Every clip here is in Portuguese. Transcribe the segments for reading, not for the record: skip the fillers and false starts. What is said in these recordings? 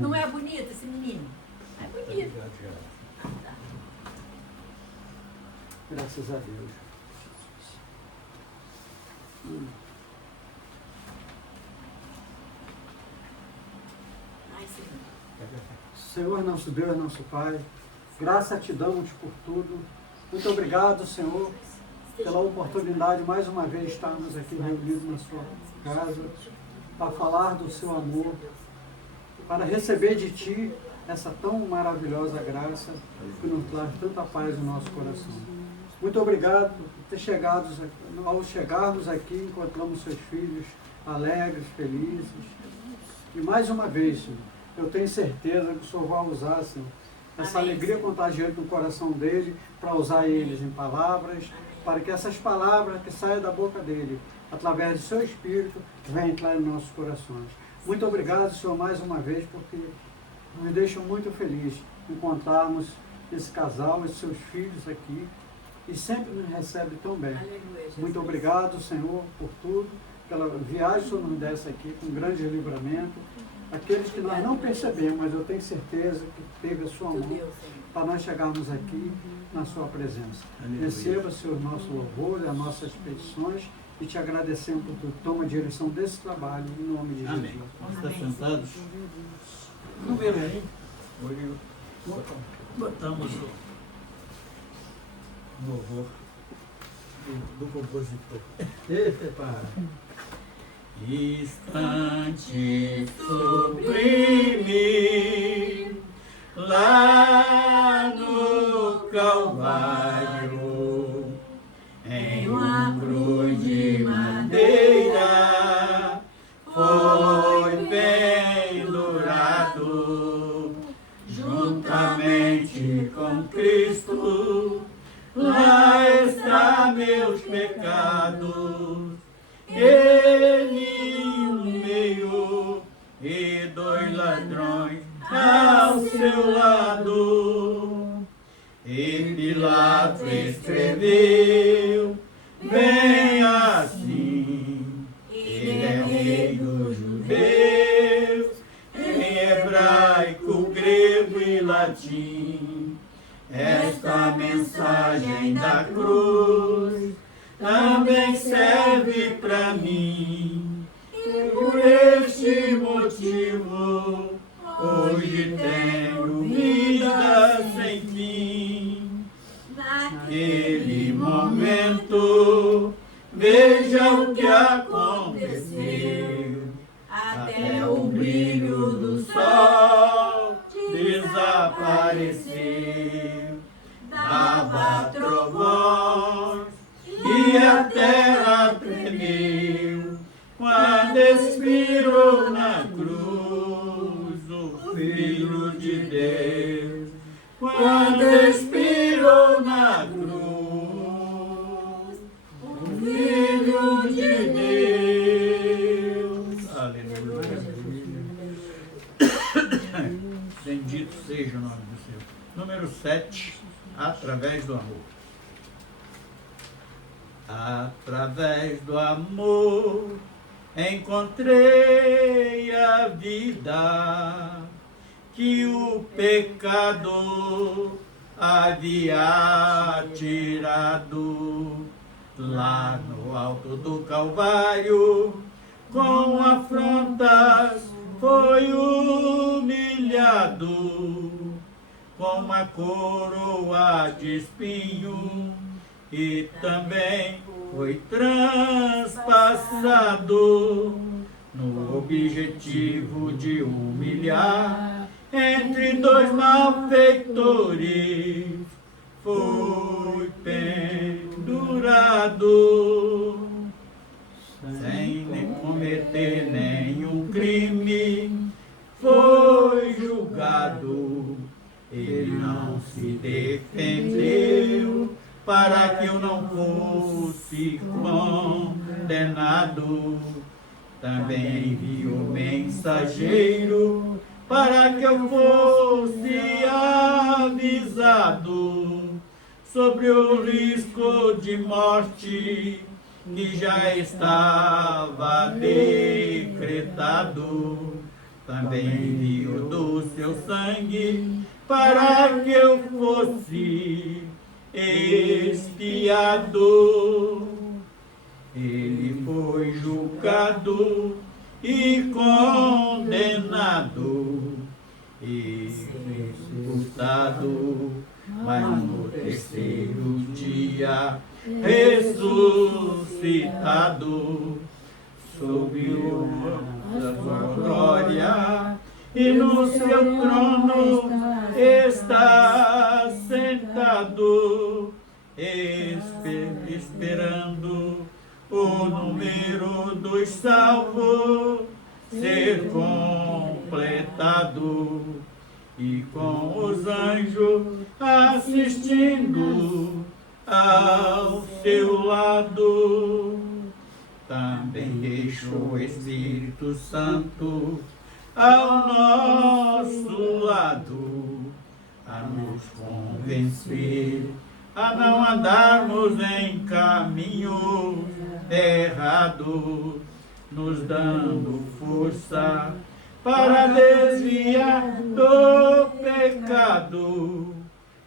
Não é bonito esse menino? É bonito. Graças a Deus. Ai, Senhor, nosso Deus, nosso Pai, graça te damos por tudo. Muito obrigado, Senhor, pela oportunidade mais uma vez de estarmos aqui reunidos na sua casa para falar do seu amor, para receber de Ti essa tão maravilhosa graça que nos traz tanta paz no nosso coração. Muito obrigado por ter chegado, ao chegarmos aqui, encontramos seus filhos alegres, felizes. E mais uma vez, Senhor, eu tenho certeza que o Senhor vai usar, Senhor, essa alegria contagiante no coração dele, para usar eles em palavras, para que essas palavras que saiam da boca dele, através do seu Espírito, venham entrar em nossos corações. Muito obrigado, Senhor, mais uma vez, porque me deixa muito feliz encontrarmos esse casal, esses seus filhos aqui, e sempre nos recebe tão bem. aleluia, Muito obrigado, Senhor, por tudo, pela viagem que o Senhor nos desse aqui, com grande livramento. Aqueles que nós não percebemos, mas eu tenho certeza que teve a sua mão para nós chegarmos aqui na sua presença. Receba, Senhor, nosso louvor, as nossas petições, e te agradecemos por tudo. Toma a direção desse trabalho, em nome de Jesus. Amém. Vamos estar sentados. Número 1. Hoje botamos o louvor do compositor. Eita, Instante sublime, lá no Calvário, em uma cruz de madeira, foi pendurado, juntamente com Cristo, lá está meus pecados. Ele no meio e dois ladrões ao seu lado. E Pilatos escreveu bem assim: Ele é rei dos judeus, em hebraico, grego e latim. Esta mensagem da cruz também serve para mim, e por este motivo hoje tenho vida sem fim. Naquele momento, veja o que aconteceu, até o brilho do sol desapareceu, dava trovões e a terra tremeu, quando expirou na cruz o Filho de Deus. Quando expirou na cruz o Filho de Deus. Aleluia. Bendito seja o nome do Senhor. Número 7, através do amor. Através do amor encontrei a vida que o pecado havia tirado. Lá no alto do Calvário, com afrontas foi humilhado, com uma coroa de espinho, e também foi transpassado, no objetivo de humilhar entre dois malfeitores, foi pendurado, sem cometer nenhum crime, foi julgado. Ele não se defendeu para que eu não fosse condenado. Também enviou mensageiro para que eu fosse avisado sobre o risco de morte que já estava decretado. também enviou do seu sangue para que eu fosse expiado. Ele foi julgado e condenado e sepultado, mas no terceiro dia ressuscitado, subiu a sua glória e no seu trono está sentado, esperando o número dos salvos ser completado, e com os anjos assistindo ao seu lado. Também deixou o Espírito Santo ao nosso lado, a nos convencer a não andarmos em caminho errado, nos dando força para desviar do pecado,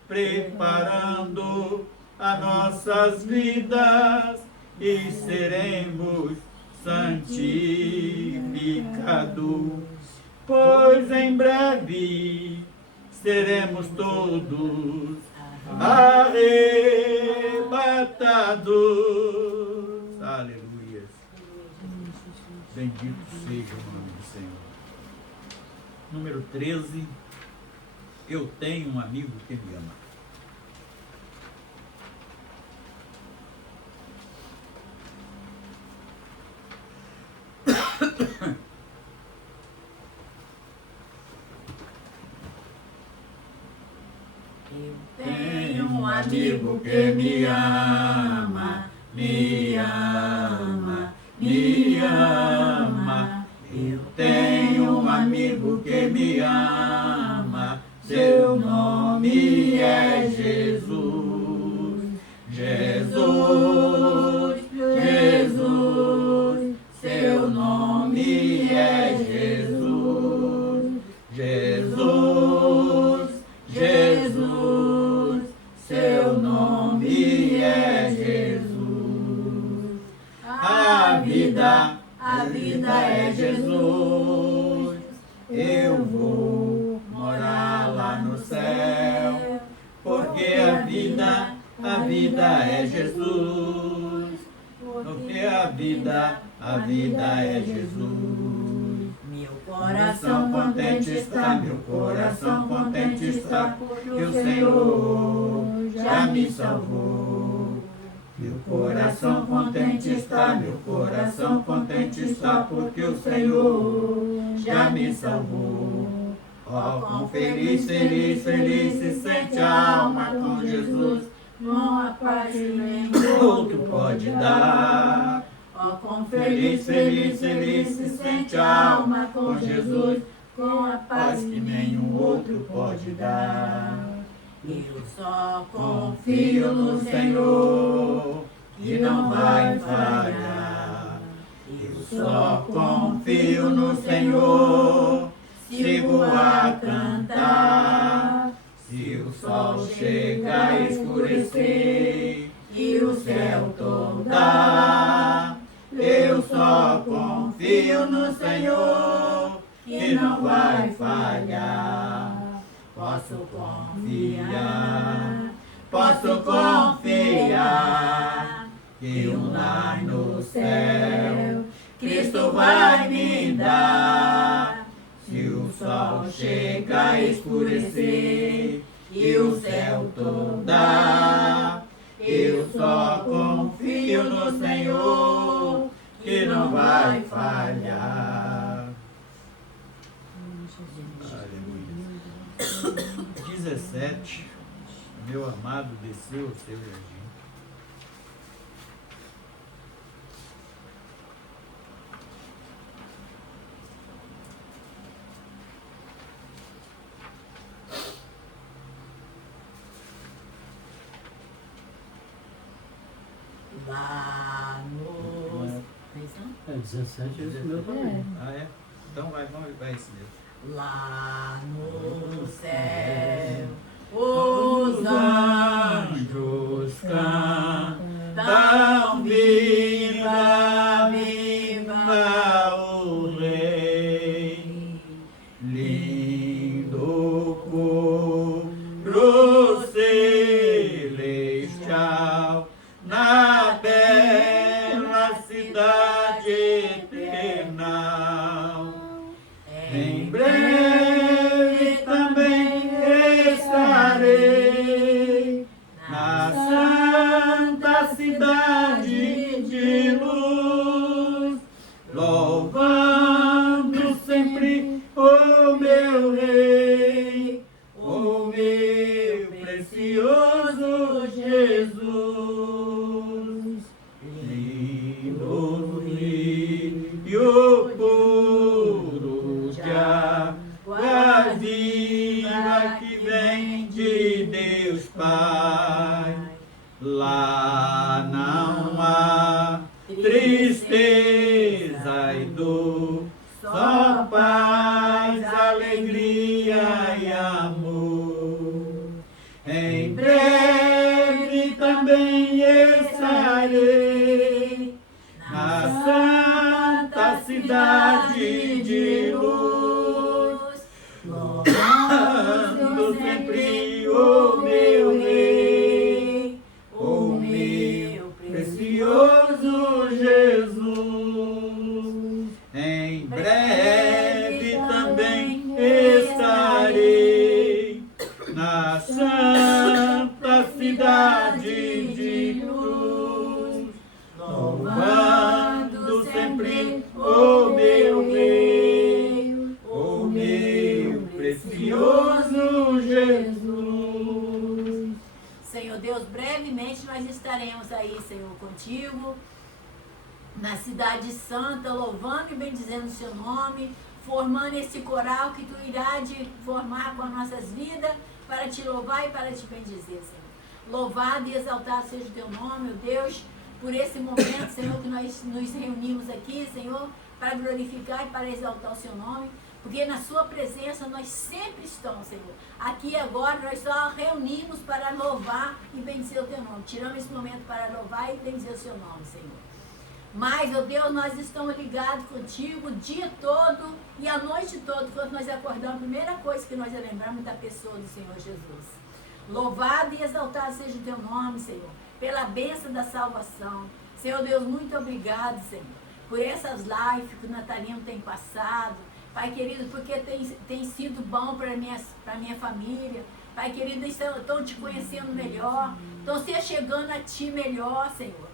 preparando as nossas vidas e seremos santificados, pois em breve seremos todos arrebatados. Aleluia. Bendito seja o nome do Senhor. Número 13. Eu tenho um amigo que me ama. Eu tenho um amigo que me ama, me ama, me ama. Eu tenho um amigo que me ama, seu nome é Jesus. Jesus, Jesus, seu nome é Jesus. Jesus, Jesus, seu nome é Jesus. A vida é Jesus. Eu vou morar lá no céu, porque a vida é Jesus. Porque a vida é Jesus. Meu coração contente está, meu coração contente está, porque o Senhor já me salvou. Meu coração contente está, meu coração contente está, porque o Senhor já me salvou. Oh, quão feliz, feliz, feliz se sente a alma com Jesus, com a paz que nem outro pode dar. Oh, quão feliz, feliz, feliz se sente a alma com Jesus, com a paz que nenhum outro pode dar. Eu só confio no Senhor, que não vai falhar. Eu só confio no Senhor, sigo a cantar. Se o sol chega a escurecer e o céu toldar, eu só confio no Senhor, que não vai falhar. Posso confiar que um lar no céu Cristo vai me dar. Se o sol chega a escurecer e o céu toldar, eu só confio no Senhor, que não vai falhar. Aleluia. 17. Meu amado desceu ao seu jardim. Lá no... É 17, é isso meu também. Ah, é? Então vai esse mesmo. Lá no céu, os anjos cantam, viva, viva o Rei, lindo coro celestial, na bela cidade eternal. Em breve também estarei na santa cidade de luz, louvando sempre o meu Rei, o meu precioso Jesus. Lindo rio puro de água viva que vem de Deus Pai, lá não há tristeza e dor, só paz, alegria e amor. Em breve também estarei na santa cidade de luz, louvando sempre o meu Rei, o meu precioso Jesus. Em breve também estarei na santa cidade de luz, louvando sempre o meu Rei, o meu precioso Jesus. Senhor Deus, brevemente nós estaremos aí, Senhor, contigo, na cidade santa, louvando e bendizendo o seu nome, formando esse coral que tu irá de formar com as nossas vidas, para te louvar e para te bendizer, Senhor. Louvado e exaltado seja o teu nome, ó Deus, por esse momento, Senhor, que nós nos reunimos aqui, Senhor, para glorificar e para exaltar o seu nome, porque na sua presença nós sempre estamos, Senhor. Aqui agora nós só reunimos para louvar e bendizer o teu nome. Tiramos esse momento para louvar e bendizer o seu nome, Senhor. Mas, ó Deus, nós estamos ligados contigo o dia todo e a noite toda, quando nós acordamos, a primeira coisa que nós lembramos da pessoa do Senhor Jesus. Louvado e exaltado seja o teu nome, Senhor, pela bênção da salvação. Senhor Deus, muito obrigado, Senhor, por essas lives que o Natalino tem passado. Pai querido, porque tem sido bom para minha família. Pai querido, estão te conhecendo melhor, estão se chegando a ti melhor, Senhor.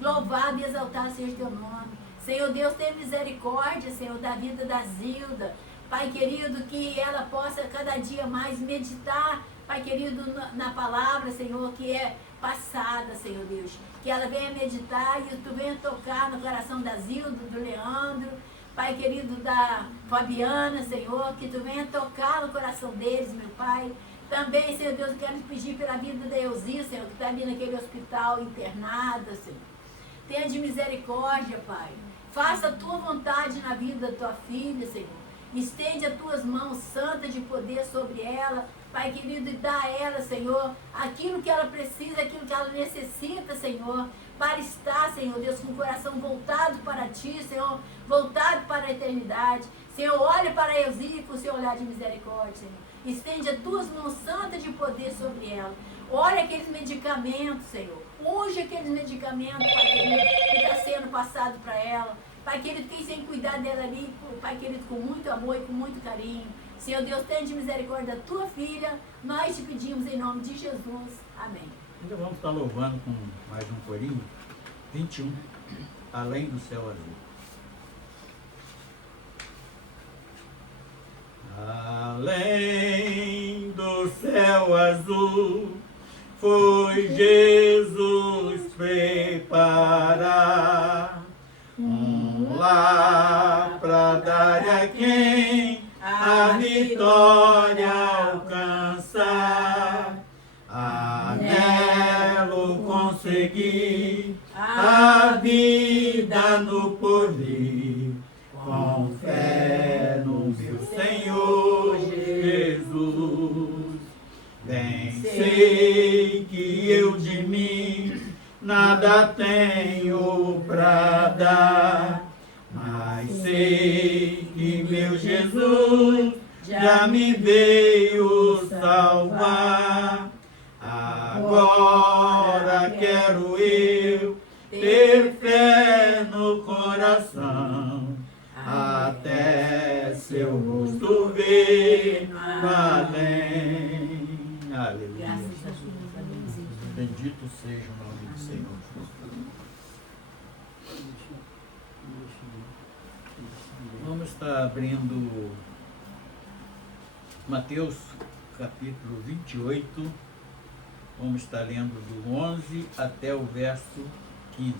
Louvado e exaltado seja o teu nome. Senhor Deus, tenha misericórdia, Senhor, da vida da Zilda. Pai querido, que ela possa cada dia mais meditar, Pai querido, na palavra, Senhor, que é passada, Senhor Deus. Que ela venha meditar e tu venha tocar no coração da Zilda, do Leandro, Pai querido, da Fabiana, Senhor, que tu venha tocar no coração deles, meu Pai. Também, Senhor Deus, eu quero pedir pela vida da Elzi, Senhor, que está ali naquele hospital internada, Senhor. Tenha de misericórdia, Pai. Faça a tua vontade na vida da tua filha, Senhor. Estende as tuas mãos santas de poder sobre ela, Pai querido, e dá a ela, Senhor, aquilo que ela precisa, aquilo que ela necessita, Senhor, para estar, Senhor Deus, com o coração voltado para ti, Senhor, voltado para a eternidade. Senhor, olha para a Elzi com o seu olhar de misericórdia, Senhor. Estende as tuas mãos santas de poder sobre ela. Olha aqueles medicamentos, Senhor. Unge aqueles medicamentos, Pai querido, que está sendo passado para ela. Pai querido, quem sem cuidar dela ali, Pai querido, com muito amor e com muito carinho. Senhor Deus, tenha de misericórdia da tua filha. Nós te pedimos em nome de Jesus. Amém. Então vamos estar louvando com mais um corinho. 21. Além do céu azul. Além do céu azul, foi Jesus preparar um lar para dar a quem a vitória alcançar. Anelo conseguir a vida no porvir, com fé sei que eu de mim nada tenho pra dar, mas sei que meu Jesus já me veio salvar. Agora quero eu ter fé no coração, até seu rosto ver além. Aleluia. Graças a Deus. Amém. Bendito seja o nome do Senhor. Vamos estar abrindo Mateus capítulo 28. Vamos estar lendo do 11 até o verso 15.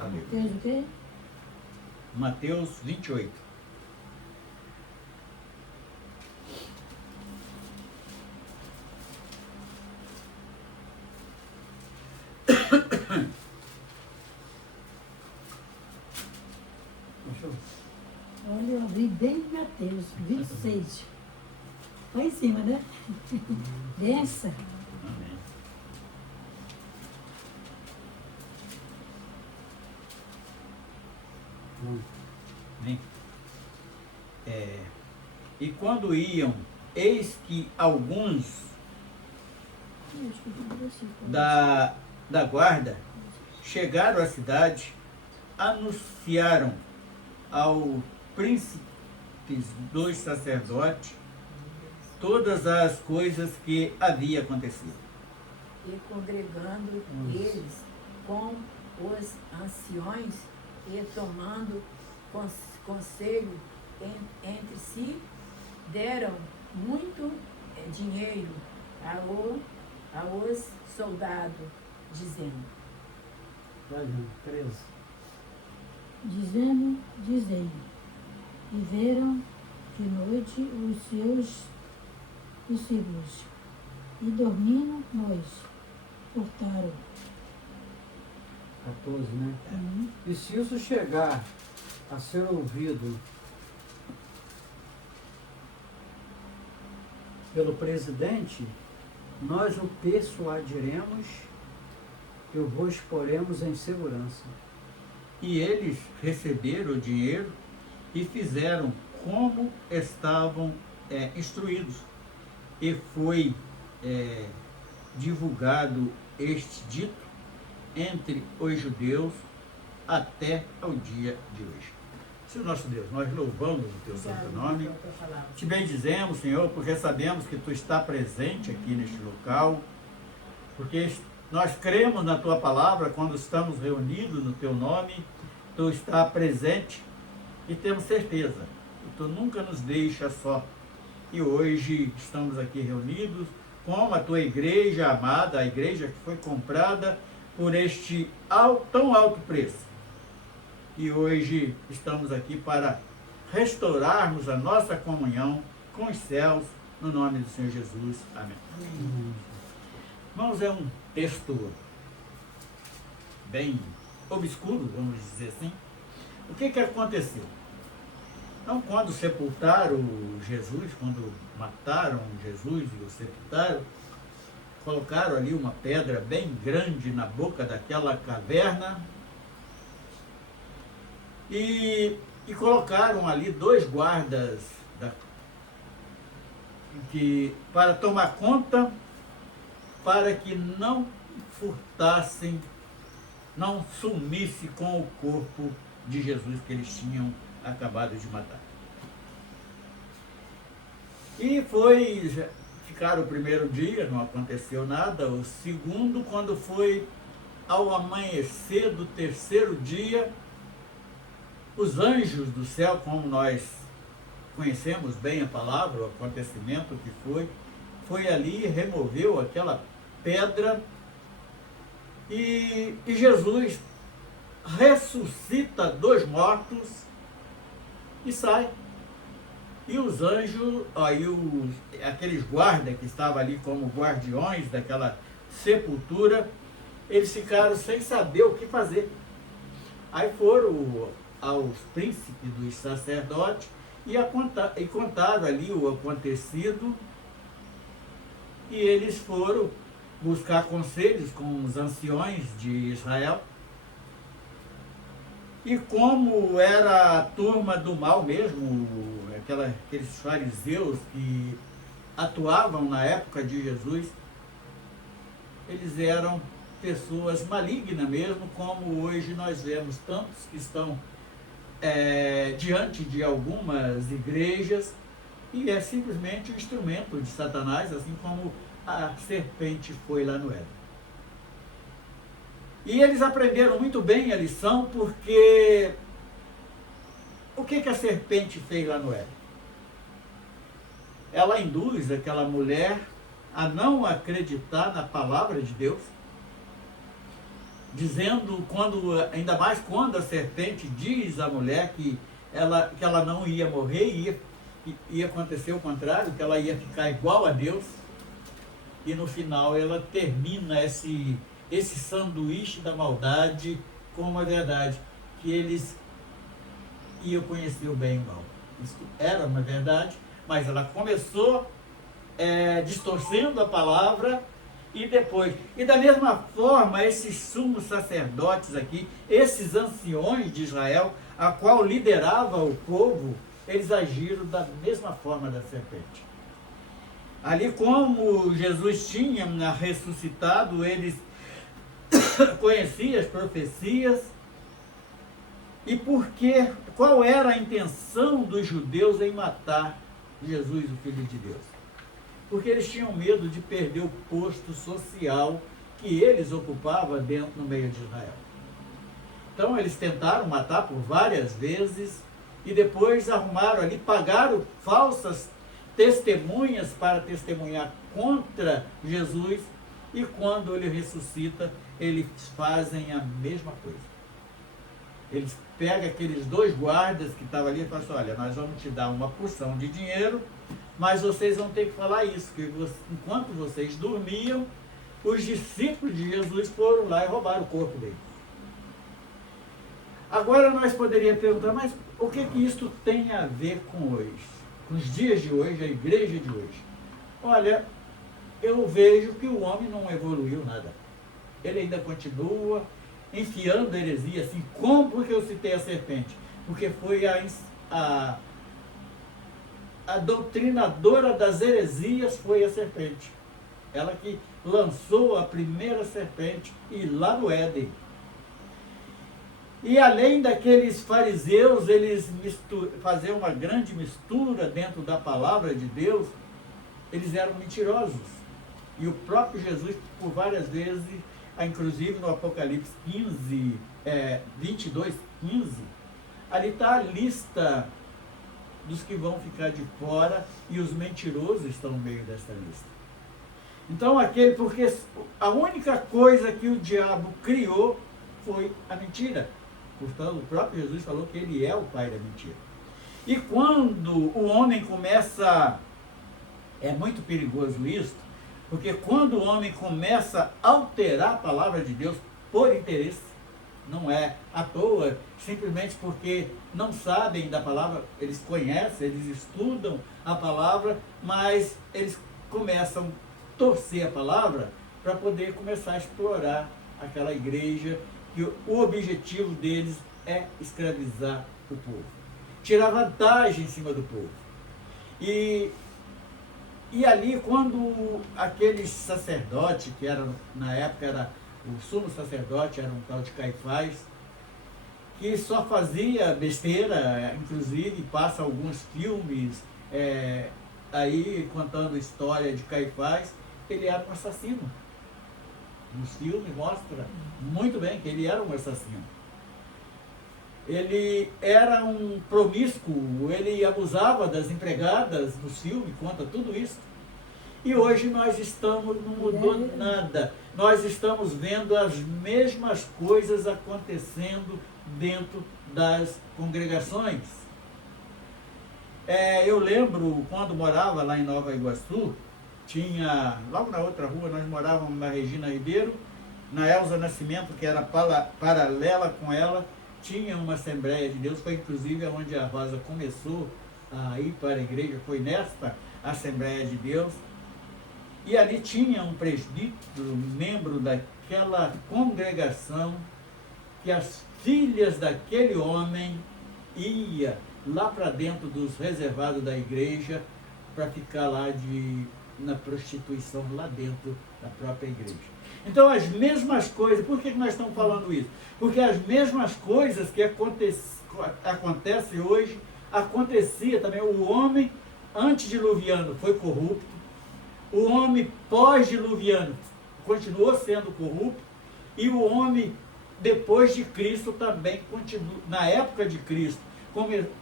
Aleluia. Mateus o quê? Mateus 28. Olha, eu abri bem em Mateus 26. Lá em cima, né? Densa. Amém. Amém. E quando iam, eis que alguns da guarda chegaram à cidade, anunciaram ao príncipes dos sacerdotes todas as coisas que havia acontecido. E congregando eles com os anciões e tomando conselho entre si, deram muito dinheiro aos soldados, dizendo: Dizei, e veram de noite os seus discípulos, e dormindo nós, furtaram. 14, né? E se isso chegar a ser ouvido pelo presidente, nós o persuadiremos e o vos poremos em segurança. E eles receberam o dinheiro e fizeram como estavam instruídos. E foi divulgado este dito entre os judeus até ao dia de hoje. Senhor nosso Deus, nós louvamos o teu santo nome, te bendizemos, Senhor, porque sabemos que tu está presente aqui neste local, porque nós cremos na tua palavra quando estamos reunidos no teu nome, tu está presente e temos certeza que tu nunca nos deixa só. E hoje estamos aqui reunidos com a tua igreja amada, a igreja que foi comprada por este tão alto preço. E hoje estamos aqui para restaurarmos a nossa comunhão com os céus, no nome do Senhor Jesus. Amém. Irmãos, é um texto bem obscuro, vamos dizer assim. O que aconteceu? Então, quando sepultaram Jesus, quando mataram Jesus e o sepultaram, colocaram ali uma pedra bem grande na boca daquela caverna e colocaram ali 2 guardas para tomar conta, para que não furtassem, não sumisse com o corpo de Jesus que eles tinham acabado de matar. E ficaram o primeiro dia, não aconteceu nada. O segundo, quando foi ao amanhecer do terceiro dia, os anjos do céu, como nós conhecemos bem a palavra, o acontecimento que foi ali e removeu aquela pedra, e Jesus ressuscita dos mortos e sai. E os anjos, aqueles guardas que estavam ali como guardiões daquela sepultura, eles ficaram sem saber o que fazer. Aí foram aos príncipes dos sacerdotes e contaram ali o acontecido. e eles foram buscar conselhos com os anciões de Israel. E como era a turma do mal mesmo, aqueles fariseus que atuavam na época de Jesus, eles eram pessoas malignas mesmo, como hoje nós vemos tantos que estão diante de algumas igrejas, e é simplesmente um instrumento de Satanás, assim como a serpente foi lá no Éden. E eles aprenderam muito bem a lição, porque o que a serpente fez lá no Éden? Ela induz aquela mulher a não acreditar na palavra de Deus, dizendo, ainda mais quando a serpente diz à mulher que ela não ia morrer, ia acontecer o contrário, que ela ia ficar igual a Deus, e no final ela termina esse sanduíche da maldade com uma verdade, que eles iam conhecer o bem e o mal. Isso era uma verdade, mas ela começou distorcendo a palavra, e da mesma forma, esses sumos sacerdotes aqui, esses anciões de Israel, a qual liderava o povo, eles agiram da mesma forma da serpente. Ali, como Jesus tinha ressuscitado, eles conheciam as profecias. E qual era a intenção dos judeus em matar Jesus, o Filho de Deus? Porque eles tinham medo de perder o posto social que eles ocupavam no meio de Israel. Então eles tentaram matar por várias vezes e depois arrumaram ali, pagaram falsas testemunhas para testemunhar contra Jesus, e quando ele ressuscita, eles fazem a mesma coisa. Eles pegam aqueles 2 guardas que estavam ali e falam assim: olha, nós vamos te dar uma porção de dinheiro, mas vocês vão ter que falar isso, que enquanto vocês dormiam, os discípulos de Jesus foram lá e roubaram o corpo dele. Agora nós poderíamos perguntar, mas o que isso tem a ver com hoje? Com os dias de hoje, a igreja de hoje? Olha, eu vejo que o homem não evoluiu nada. Ele ainda continua enfiando heresia, assim, como que eu citei a serpente? Porque foi a doutrinadora das heresias, foi a serpente. Ela que lançou a primeira serpente, e lá no Éden. E além daqueles fariseus, eles faziam uma grande mistura dentro da palavra de Deus, eles eram mentirosos. E o próprio Jesus, por várias vezes, inclusive no Apocalipse 22:15, ali está a lista dos que vão ficar de fora, e os mentirosos estão no meio dessa lista. Então, porque a única coisa que o diabo criou foi a mentira. Portanto, o próprio Jesus falou que ele é o pai da mentira. E quando o homem começa, é muito perigoso isso, porque quando o homem começa a alterar a palavra de Deus por interesse, não é à toa, simplesmente porque não sabem da palavra, eles conhecem, eles estudam a palavra, mas eles começam a torcer a palavra para poder começar a explorar aquela igreja, que o objetivo deles é escravizar o povo, tirar vantagem em cima do povo. E ali, quando aqueles sacerdotes, que eram, na época era o sumo sacerdote, era um tal de Caifás, que só fazia besteira, inclusive passa alguns filmes aí contando a história de Caifás, ele era um assassino. Nos filmes mostra muito bem que ele era um assassino. Ele era um promíscuo, ele abusava das empregadas nos filmes, conta tudo isso. E hoje não mudou nada. Nós estamos vendo as mesmas coisas acontecendo dentro das congregações. Eu lembro, quando morava lá em Nova Iguaçu, tinha, logo na outra rua, nós morávamos na Regina Ribeiro, na Elza Nascimento, que era paralela com ela, tinha uma Assembleia de Deus, foi inclusive onde a Rosa começou a ir para a igreja, foi nesta Assembleia de Deus. E ali tinha um presbítero, membro daquela congregação, que as filhas daquele homem ia lá para dentro dos reservados da igreja para ficar lá na prostituição lá dentro da própria igreja. Então as mesmas coisas, por que nós estamos falando isso? Porque as mesmas coisas que acontecem hoje, acontecia também. O homem antediluviano foi corrupto, o homem pós-diluviano continuou sendo corrupto, e o homem depois de Cristo também continua, na época de Cristo,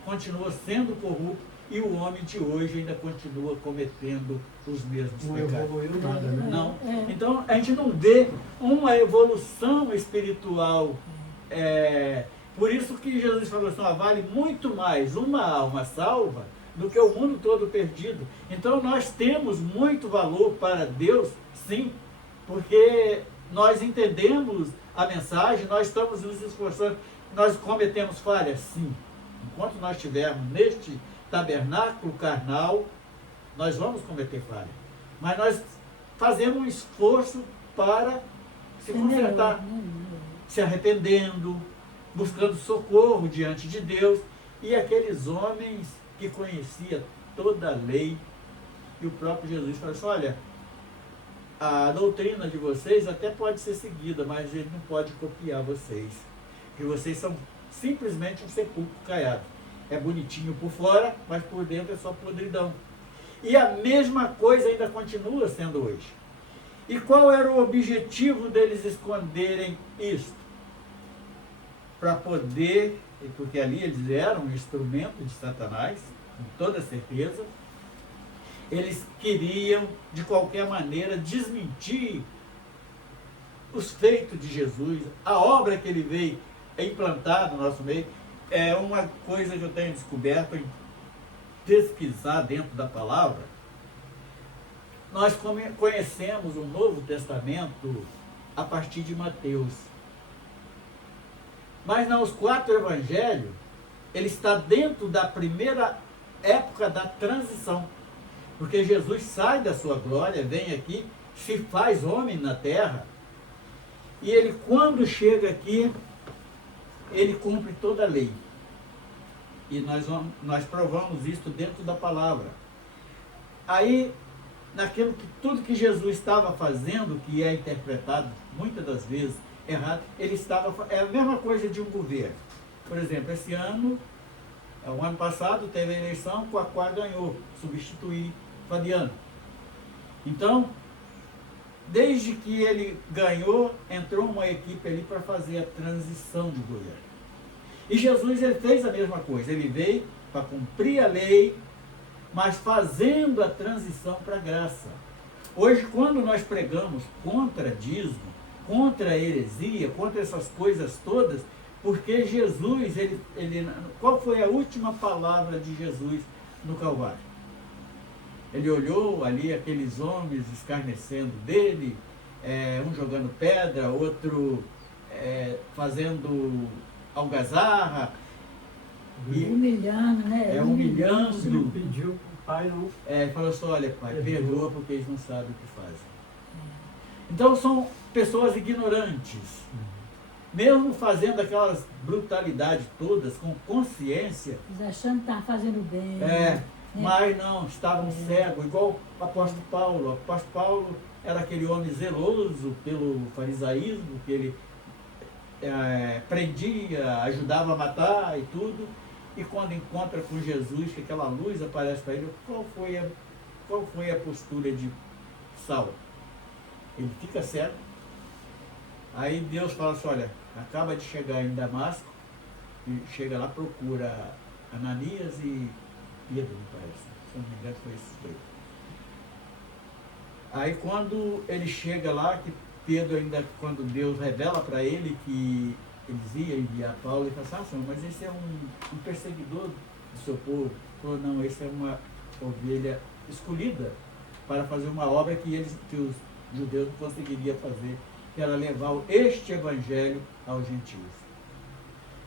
continua sendo corrupto, e o homem de hoje ainda continua cometendo os mesmos pecados. Não evoluiu nada, né? Não. Então a gente não vê uma evolução espiritual. Por isso que Jesus falou assim, vale muito mais uma alma salva do que o mundo todo perdido. Então nós temos muito valor para Deus, sim, porque nós entendemos a mensagem, nós estamos nos esforçando, nós cometemos falhas, sim. Enquanto nós estivermos neste tabernáculo carnal, nós vamos cometer falha. Mas nós fazemos um esforço para se consertar, se arrependendo, buscando socorro diante de Deus. E aqueles homens que conheciam toda a lei, e o próprio Jesus falou assim, olha, a doutrina de vocês até pode ser seguida, mas ele não pode copiar vocês, porque vocês são simplesmente um sepulcro caiado. É bonitinho por fora, mas por dentro é só podridão. E a mesma coisa ainda continua sendo hoje. E qual era o objetivo deles esconderem isto? Para poder, porque ali eles eram um instrumento de Satanás, com toda certeza, eles queriam, de qualquer maneira, desmentir os feitos de Jesus, a obra que ele veio implantar no nosso meio. É uma coisa que eu tenho descoberto em pesquisar dentro da palavra. Nós conhecemos o Novo Testamento a partir de Mateus. Mas nos 4 evangelhos, ele está dentro da primeira época da transição. Porque Jesus sai da sua glória, vem aqui, se faz homem na terra, e ele, quando chega aqui, ele cumpre toda a lei. E nós provamos isso dentro da palavra. Aí, tudo que Jesus estava fazendo, que é interpretado muitas das vezes errado, é a mesma coisa de um governo. Por exemplo, esse ano, o ano passado, teve a eleição, com a qual ganhou, substituir Fabiano. Então, desde que ele ganhou, entrou uma equipe ali para fazer a transição de governo. E Jesus, ele fez a mesma coisa, ele veio para cumprir a lei, mas fazendo a transição para a graça. Hoje, quando nós pregamos contra dízimo, contra a heresia, contra essas coisas todas, porque Jesus, qual foi a última palavra de Jesus no Calvário? Ele olhou ali aqueles homens escarnecendo dele, um jogando pedra, outro fazendo algazarra, e humilhando, né? Humilhando. Ele pediu para o pai não. Falou assim, olha pai, perdoa porque eles não sabem o que fazem. Então são pessoas ignorantes, mesmo fazendo aquelas brutalidades todas com consciência. Eles achando que estavam fazendo bem. Mas não, estavam cegos, igual o apóstolo Paulo. O apóstolo Paulo era aquele homem zeloso pelo farisaísmo, que ele prendia, ajudava a matar e tudo. E quando encontra com Jesus, que aquela luz aparece para ele, qual foi a postura de Saulo? Ele fica cego. Aí Deus fala assim, olha, acaba de chegar em Damasco, e chega lá, procura Ananias e Pedro, me parece. Se não me engano, foi esses dois. Aí quando ele chega lá, que Pedro ainda, quando Deus revela para ele que eles iam enviar Paulo, ele fala assim, mas esse é um perseguidor do seu povo. Ele falou, não, esse é uma ovelha escolhida para fazer uma obra que os judeus não conseguiriam fazer, que era levar este evangelho aos gentios.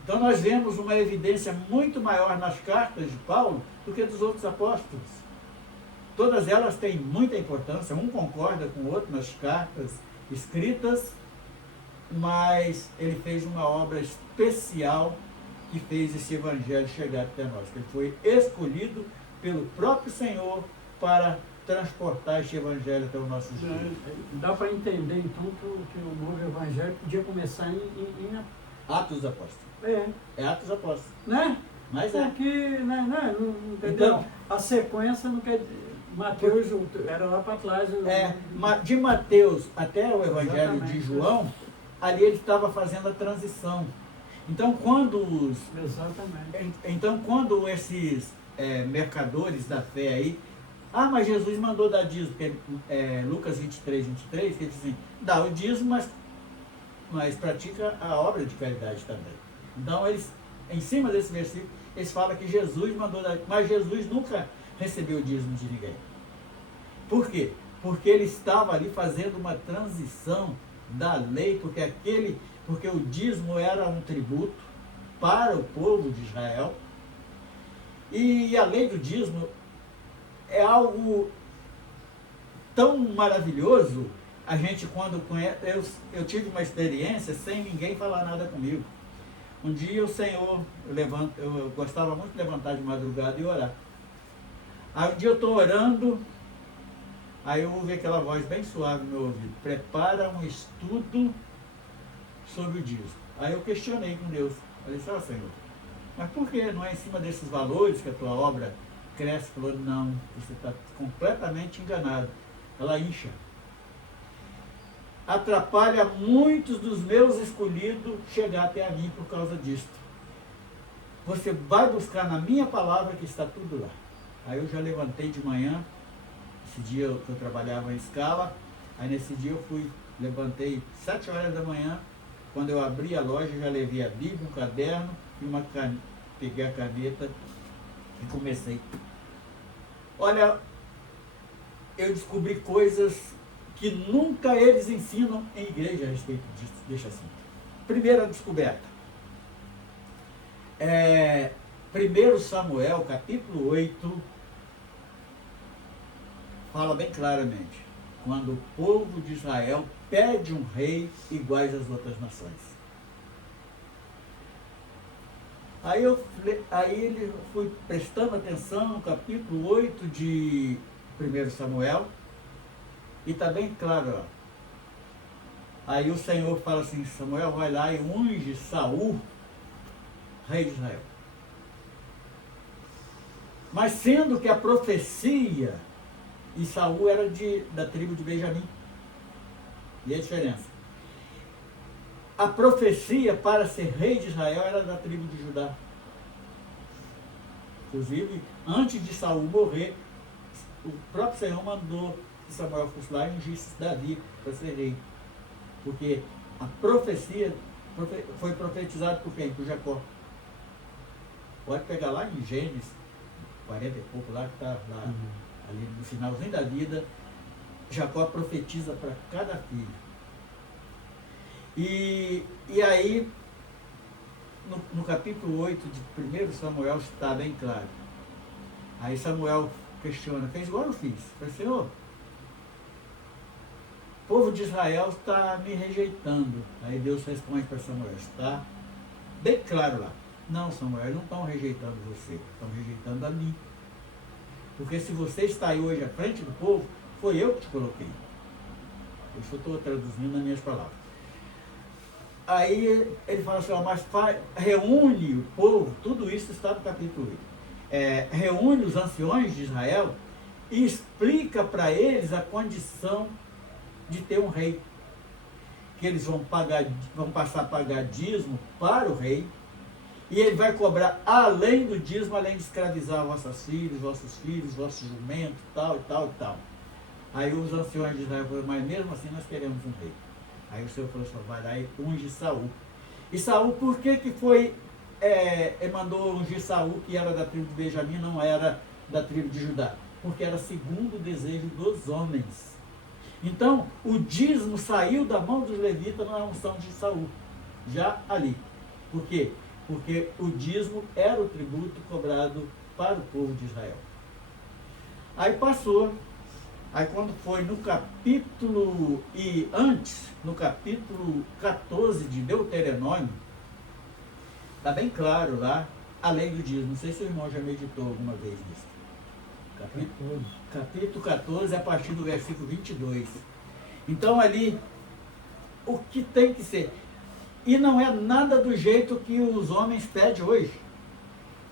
Então nós vemos uma evidência muito maior nas cartas de Paulo do que dos outros apóstolos. todas elas têm muita importância, um concorda com o outro nas cartas escritas, mas ele fez uma obra especial que fez esse evangelho chegar até nós, que ele foi escolhido pelo próprio Senhor para transportar este evangelho até o nosso dia. Dá para entender, então, que o novo evangelho podia começar em Atos Apóstolos. É Atos Apóstolos. Né? Mas é. Porque, né, não, entendeu? Então, a sequência não quer... Mateus era lá para trás. De Mateus até o evangelho Exatamente. de João, ali ele estava fazendo a transição. Então, quando esses mercadores da fé aí, mas Jesus mandou dar dízimo, porque Lucas 23, que ele diz assim, dá o dízimo, mas pratica a obra de caridade também. Então, eles, em cima desse versículo, eles falam que Jesus mandou dar, mas Jesus nunca recebeu o dízimo de ninguém. Por quê? Porque ele estava ali fazendo uma transição da lei, porque o dízimo era um tributo para o povo de Israel, e a lei do dízimo é algo tão maravilhoso. A gente, quando conhece, eu tive uma experiência sem ninguém falar nada comigo. Um dia o Senhor, eu gostava muito de levantar de madrugada e orar. Aí um dia eu estou orando, aí eu ouvi aquela voz bem suave no meu ouvido: prepara um estudo sobre o dízimo. Aí eu questionei com Deus. Falei assim: Senhor, mas por que não é em cima desses valores que a tua obra cresce? Falou: não, você está completamente enganado. Ela incha. Atrapalha muitos dos meus escolhidos chegar até a mim por causa disto. Você vai buscar na minha palavra que está tudo lá. Aí eu já levantei de manhã, esse dia que eu trabalhava em escala, aí nesse dia eu levantei 7 horas da manhã, quando eu abri a loja, já levei a Bíblia, um caderno e peguei a caneta e comecei. Olha, eu descobri coisas que nunca eles ensinam em igreja a respeito disso, deixa assim. Primeira descoberta. 1 Samuel, capítulo 8, fala bem claramente, quando o povo de Israel pede um rei iguais às outras nações. Aí ele fui prestando atenção no capítulo 8 de 1 Samuel, e está bem claro, ó. Aí o Senhor fala assim: Samuel, vai lá e unge Saul, rei de Israel. Mas sendo que a profecia, e Saul era da tribo de Benjamim. E a diferença? A profecia para ser rei de Israel era da tribo de Judá. Inclusive, antes de Saul morrer, o próprio Senhor mandou que Samuel fosse lá e ungisse Davi para ser rei. Porque a profecia foi profetizada por quem? Por Jacó. Pode pegar lá em Gênesis 40 e pouco, lá que está lá, ali no finalzinho da vida, Jacó profetiza para cada filho. E aí, no capítulo 8 de 1 Samuel está bem claro. Aí Samuel questiona, fez igual eu fiz. Falei: Senhor, o povo de Israel está me rejeitando. Aí Deus responde para Samuel: está bem claro lá. Não, Samuel, eles não estão rejeitando você, estão rejeitando a mim. Porque se você está aí hoje à frente do povo, foi eu que te coloquei. Eu só estou traduzindo nas minhas palavras. Aí ele fala assim: mas reúne o povo, tudo isso está no capítulo 8. Reúne os anciões de Israel e explica para eles a condição de ter um rei. Que eles vão passar a pagar dízimo para o rei, e ele vai cobrar além do dízimo, além de escravizar vossas filhas, vossos filhos, vossos jumentos, tal e tal e tal. Aí os anciões de Israel falaram: mas mesmo assim nós queremos um rei. Aí o Senhor falou assim: vai lá e unge Saul. E Saul, por que foi, mandou ungir Saul, que era da tribo de Benjamim, não era da tribo de Judá? Porque era segundo o desejo dos homens. Então, o dízimo saiu da mão dos levitas na unção de Saul, já ali. Por quê? Porque o dízimo era o tributo cobrado para o povo de Israel. Aí passou. Aí quando foi no capítulo, e antes, no capítulo 14 de Deuteronômio, está bem claro lá a lei do dízimo. Não sei se o irmão já meditou alguma vez nisso. Capítulo 14, a partir do versículo 22. Então ali, o que tem que ser? E não é nada do jeito que os homens pedem hoje.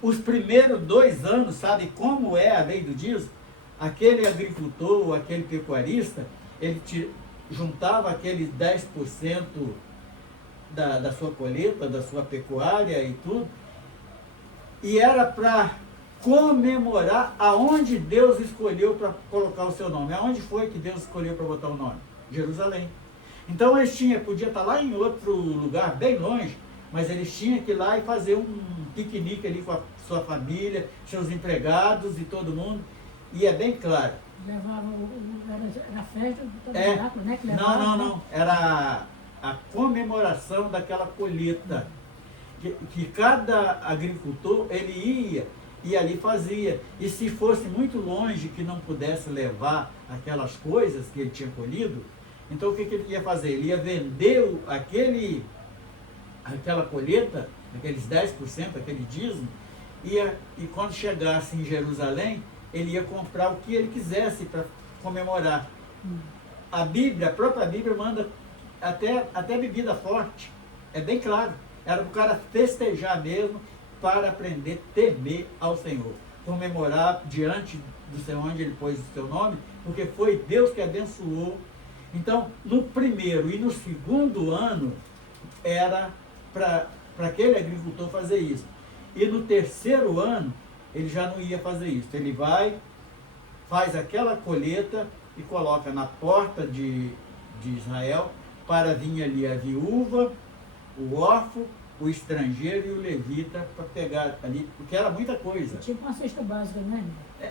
Os primeiros 2 anos, sabe como é a lei do dízimo? Aquele agricultor, aquele pecuarista, ele juntava aqueles 10% da sua colheita, da sua pecuária e tudo, e era para comemorar aonde Deus escolheu para colocar o seu nome. Aonde foi que Deus escolheu para botar o nome? Jerusalém. Então eles podia estar lá em outro lugar, bem longe, mas eles tinham que ir lá e fazer um piquenique ali com a sua família, seus empregados e todo mundo. E é bem claro. Levava era a festa do tabernáculo, né? Que levava, Não. Era a comemoração daquela colheita. Que cada agricultor, ele ia ali fazia. E se fosse muito longe, que não pudesse levar aquelas coisas que ele tinha colhido, então o que ele ia fazer? Ele ia vender aquela colheita, aqueles 10%, aquele dízimo, e quando chegasse em Jerusalém, ele ia comprar o que ele quisesse para comemorar. A própria Bíblia manda até bebida forte. É bem claro. Era para o cara festejar mesmo, para aprender a temer ao Senhor. Comemorar diante do Senhor onde ele pôs o seu nome, porque foi Deus que abençoou. Então, no primeiro e no segundo ano, era para aquele agricultor fazer isso. E no terceiro ano, ele já não ia fazer isso. Ele faz aquela colheita e coloca na porta de Israel, para vir ali a viúva, o órfão, o estrangeiro e o levita, para pegar ali, porque era muita coisa. Tipo uma cesta básica, né?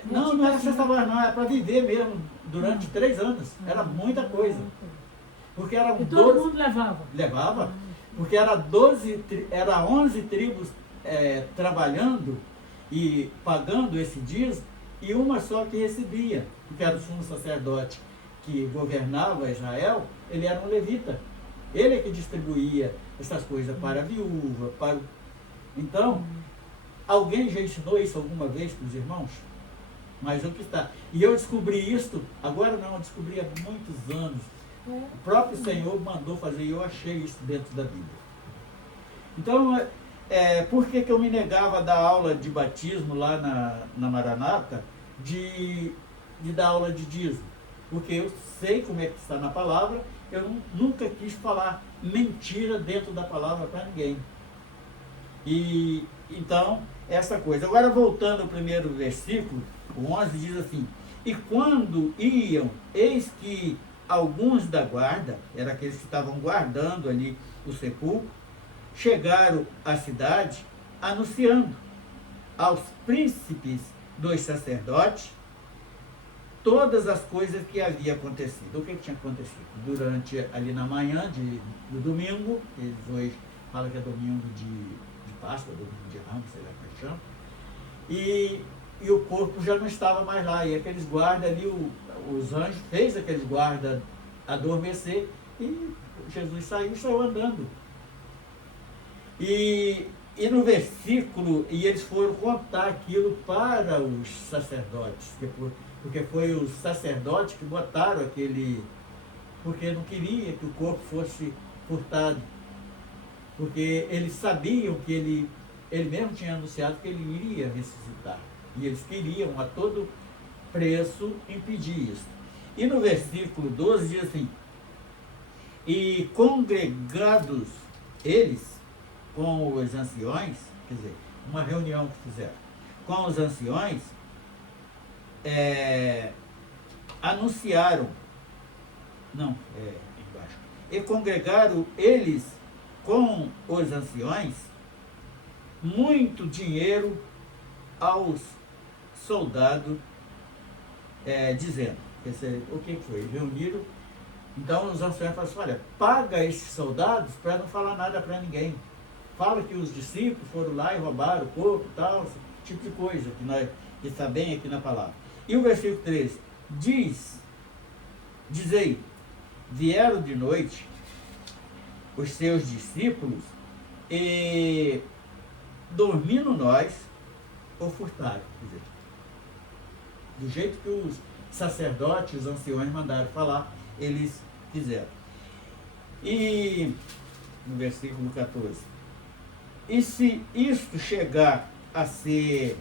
Não era cesta básica, não, era para viver mesmo, durante 3 anos. Era muita coisa. Porque eram E todo mundo levava? Levava, porque era 11 tribos trabalhando e pagando esse dízimo, e uma só que recebia, porque era o sumo sacerdote que governava Israel, ele era um levita. Ele é que distribuía essas coisas para a viúva, Então, alguém já ensinou isso alguma vez para os irmãos? Mas o que está? E eu descobri isso, agora não, eu descobri há muitos anos. O próprio Senhor mandou fazer e eu achei isso dentro da Bíblia. Então, por que eu me negava a dar aula de batismo lá na Maranata, de dar aula de dízimo? Porque eu sei como é que está na palavra, eu nunca quis falar mentira dentro da palavra para ninguém. E então, essa coisa. Agora, voltando ao primeiro versículo, o 11 diz assim: e quando iam, eis que alguns da guarda, eram aqueles que estavam guardando ali o sepulcro, chegaram à cidade anunciando aos príncipes dos sacerdotes todas as coisas que havia acontecido. O que tinha acontecido? Durante ali na manhã do domingo, eles hoje falam que é domingo de Páscoa, domingo de Ramos, sei lá como é que chama, e o corpo já não estava mais lá, e aqueles guardas ali, os anjos fez aqueles guardas adormecer, e Jesus saiu andando. E no versículo, e eles foram contar aquilo para os sacerdotes, porque foi os sacerdotes que botaram porque não queria que o corpo fosse furtado, porque eles sabiam que ele mesmo tinha anunciado que ele iria ressuscitar, e eles queriam a todo preço impedir isso. E no versículo 12 diz assim: e congregados eles com os anciões, quer dizer, uma reunião que fizeram com os anciões, anunciaram, embaixo, e congregaram eles com os anciões muito dinheiro aos soldados, dizendo, o que foi? Reuniram, então os anciões falaram assim: olha, paga esses soldados para não falar nada para ninguém. Fala que os discípulos foram lá e roubaram o corpo e tal, esse tipo de coisa, que está bem aqui na palavra. E o versículo 13 dizei, vieram de noite os seus discípulos e dormindo nós, ou furtaram. Quer dizer, do jeito que os sacerdotes, os anciões mandaram falar, eles fizeram. E no versículo 14, e se isto chegar a ser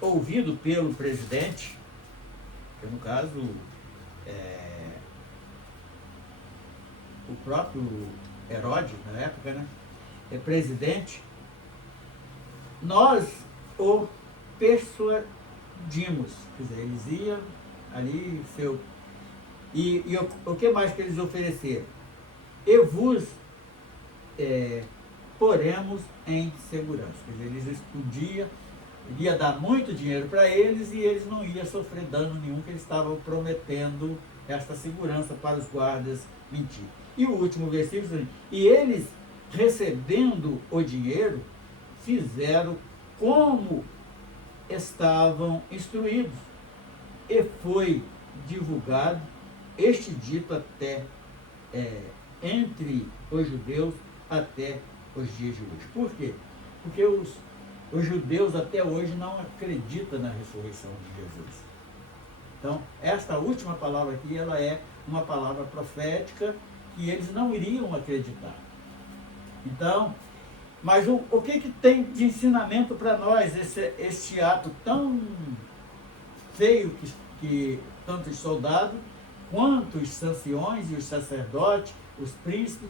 ouvido pelo presidente, que no caso o próprio Herodes, na época, né, é presidente, nós o persuadimos, quer dizer, eles iam ali, e o que mais que eles ofereceram? E vos poremos em segurança. Quer dizer, eles podiam, ia dar muito dinheiro para eles e eles não iam sofrer dano nenhum, que eles estavam prometendo esta segurança para os guardas mentir. E o último versículo, e eles, recebendo o dinheiro, fizeram como estavam instruídos. E foi divulgado este dito até entre os judeus até os dias de hoje. Por quê? Porque os judeus até hoje não acreditam na ressurreição de Jesus. Então, esta última palavra aqui, ela é uma palavra profética que eles não iriam acreditar. Então, mas o que tem de ensinamento para nós este ato tão feio que tanto os soldados quanto os anciões e os sacerdotes, os príncipes,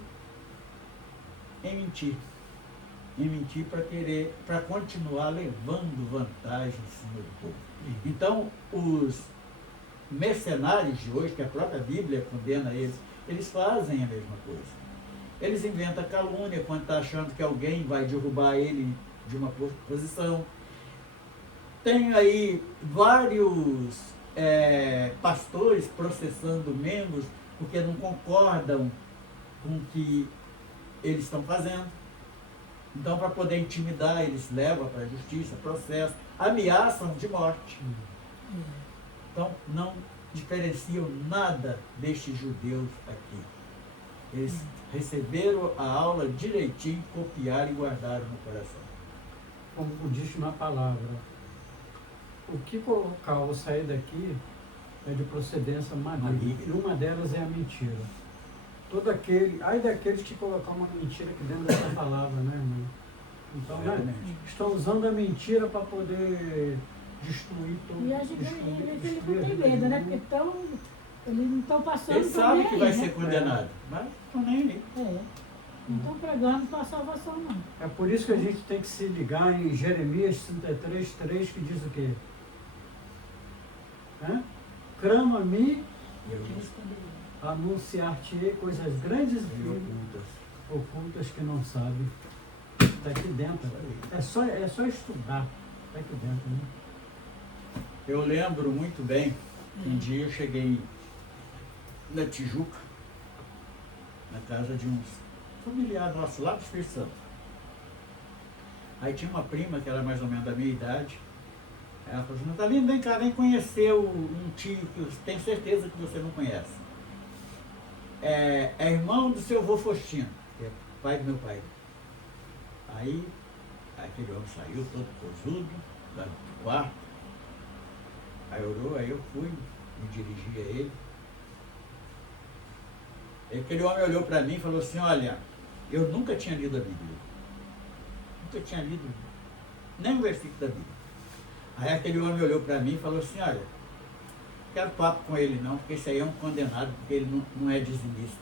em mentir para continuar levando vantagem em cima do povo. Então, os mercenários de hoje, que a própria Bíblia condena eles fazem a mesma coisa. Eles inventam calúnia quando está achando que alguém vai derrubar ele de uma posição. Tem aí vários pastores processando membros porque não concordam com o que eles estão fazendo. Então, para poder intimidar, eles levam para a justiça, processo, ameaçam de morte. Então, não diferenciam nada destes judeus aqui. Eles receberam a aula direitinho, copiaram e guardaram no coração. Como diz na palavra, o que colocar ou sair daqui é de procedência maligna. E uma delas é a mentira. Ai daqueles que colocar uma mentira aqui dentro dessa palavra, né, irmão? Então, né, estão usando a mentira para poder destruir todo. E a gente eles não tem medo, né? Porque eles não estão passando. Eles sabem que vai né? ser condenado, mas estão nem aí. Não estão pregando para a salvação, não. É por isso que a gente tem que se ligar em Jeremias 33:3, que diz o quê? Clama a mim, anunciar-te-ei coisas grandes e ocultas que não sabem. Está aqui dentro. É só estudar. Está aqui dentro, né? Eu lembro muito bem, um dia eu cheguei na Tijuca, na casa de uns familiares nossos lá do Espírito Santo. Aí tinha uma prima que era mais ou menos da minha idade. Ela falou assim: Natalina, vem cá, vem conhecer um tio que eu tenho certeza que você não conhece. É irmão do seu avô Faustino, que é pai do meu pai. Aí aquele homem saiu todo posudo do quarto. Aí orou, aí eu fui, me dirigi a ele. E aquele homem olhou para mim e falou assim: olha, eu nunca tinha lido a Bíblia. Nunca tinha lido nem um versículo da Bíblia. Aí aquele homem olhou para mim e falou assim: olha, não quero papo com ele não, porque esse aí é um condenado, porque ele não é dizimista.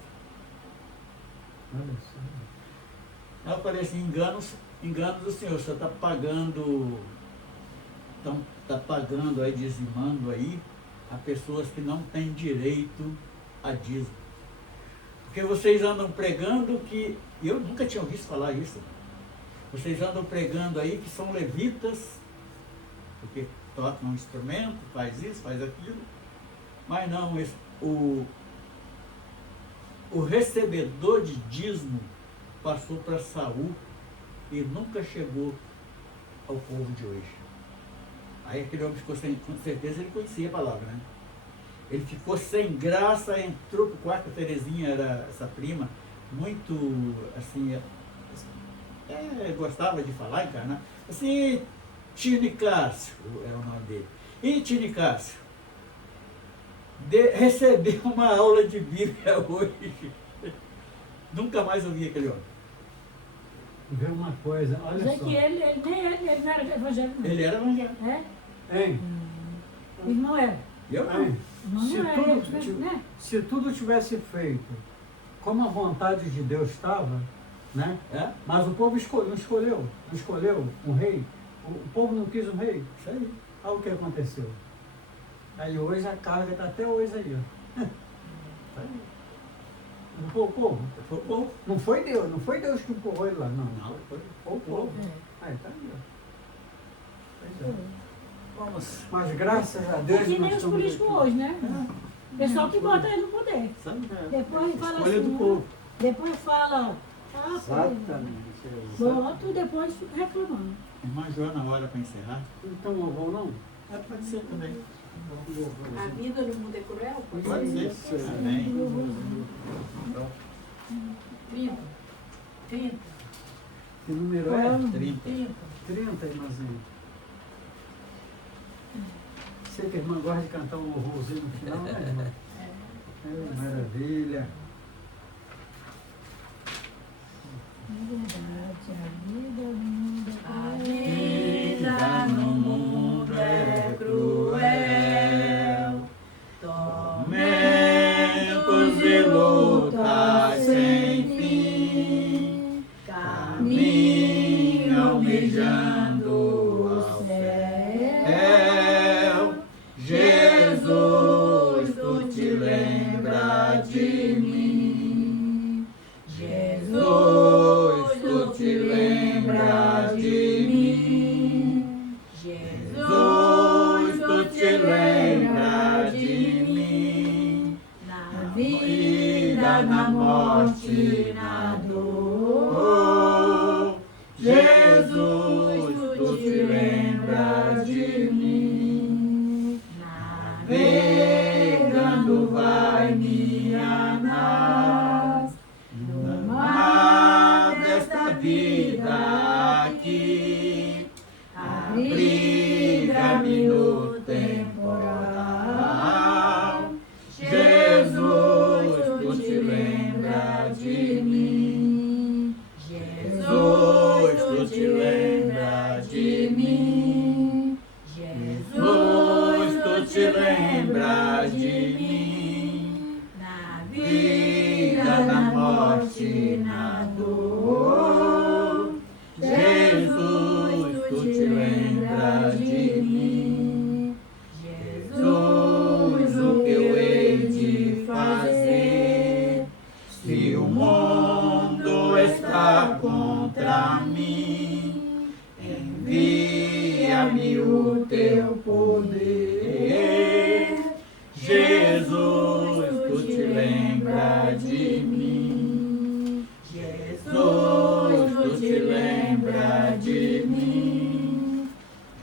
Aí eu falei assim: engano do senhor, o senhor está pagando, está pagando aí, dizimando aí, a pessoas que não têm direito a dízimo. Porque vocês andam pregando que, eu nunca tinha ouvido falar isso, vocês andam pregando aí que são levitas, porque tocam um instrumento, faz isso, faz aquilo, mas não, o recebedor de dízimo passou para Saul e nunca chegou ao povo de hoje. Aí aquele homem ficou sem, com certeza ele conhecia a palavra, né? Ele ficou sem graça, entrou pro quarto, a Terezinha era essa prima, muito, assim, gostava de falar, encarnar. Assim, Tio Nicásio era o nome dele. E Tio Nicásio recebeu uma aula de Bíblia hoje. Nunca mais ouvi aquele homem. Vê uma coisa, olha Mas é só. que ele não era evangélico, não. Ele era evangélico. É? Hein? O irmão era. Eu não. Hein? O irmão Se não era, tudo, né? se tudo tivesse feito como a vontade de Deus estava, né? É? Mas o povo não escolheu um rei. O povo não quis um rei. Isso aí. Olha o que aconteceu. Aí hoje a carga está até hoje aí, ó. Não foi o povo? Foi o povo. Não foi Deus que empurrou ele lá, não. Não, foi Foi o povo. É. Aí tá aí, ó. Pois é. Vamos. Mas graças a Deus É que nem nós os estamos políticos aqui. hoje, né? O pessoal que bota ele no poder. Sabe? Depois fala Escolha assim, do povo. depois fala, Exatamente. voto, depois fica reclamando. Irmã Joana, hora para encerrar. Então não vou não? Pode ser também. A vida no mundo é cruel? Pode ser. Isso. Amém. Então, 30. 30. que número é? 30. 30. 30, irmãzinha. Sei que a irmã gosta de cantar um louvorzinho no final, né, irmã? Maravilha. Na verdade, a vida no mundo é cruel. A vida no mundo é cruel. Tormentos e lutas sem fim caminham almejando ao céu. Jesus, tu te lembra de mim. Jesus, tu te lembra de mim. Jesus, tu te lembra de mim. Na Vida, na morte, na dor. Jesus, tu te lembra de mim. Navegando vai minha nau no mar desta vida aqui. Abriga-me no temporal. Jesus, tu te lembra de mim. Jesus, tu te lembra de mim. Jesus, tu te lembra de mim. Na Vida, na morte, na dor. Jesus, tu te lembra de mim. Jesus, o que eu hei de fazer? Se o mundo está contra mim, envia-me o teu poder. Jesus, tu te lembra de mim. Jesus, tu te lembra de mim.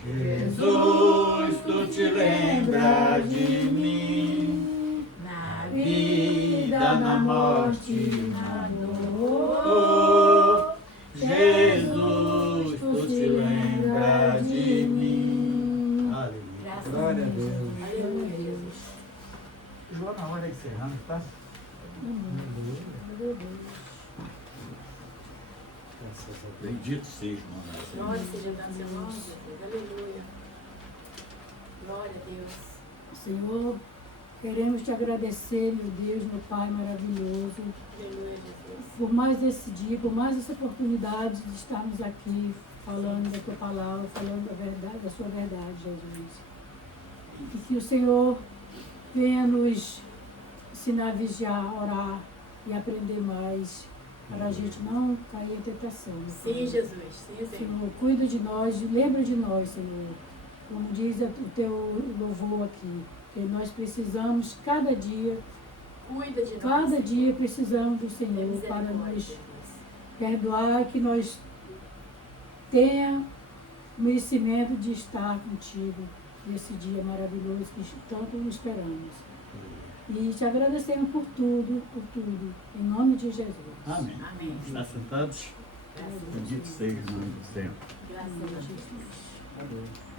Jesus, tu te lembra de mim. Na Vida, na morte, na dor. Jesus, tu te lembra de mim. Aleluia. Graças Glória a Deus. Aleluia. João, na hora de encerrando, tá? Bendito seja o nome do Senhor. Glória seja dado seu nome, Jesus. Aleluia. Glória a Deus. Senhor, queremos te agradecer, meu Deus, meu Pai maravilhoso, Aleluia, Jesus. por mais esse dia, por mais essa oportunidade de estarmos aqui falando da tua palavra, falando da verdade, da sua verdade, Jesus. E que o Senhor venha nos ensinar a vigiar, orar e aprender mais, para a gente não cair em tentação. Sim, Jesus. Sim, Senhor. Senhor, cuida de nós, lembra de nós, Senhor. Como diz o teu louvor aqui, que nós precisamos cada dia, Cuida de nós. cada Senhor. dia precisamos do Senhor Misericórdia, para nos Jesus. perdoar, que nós tenha o merecimento de estar contigo nesse dia maravilhoso que tanto esperamos. E te agradecemos por tudo, em nome de Jesus. Amém. Amém. Está sentados? Graças a Bendito Deus. seja o nome do Senhor. Graças a Deus.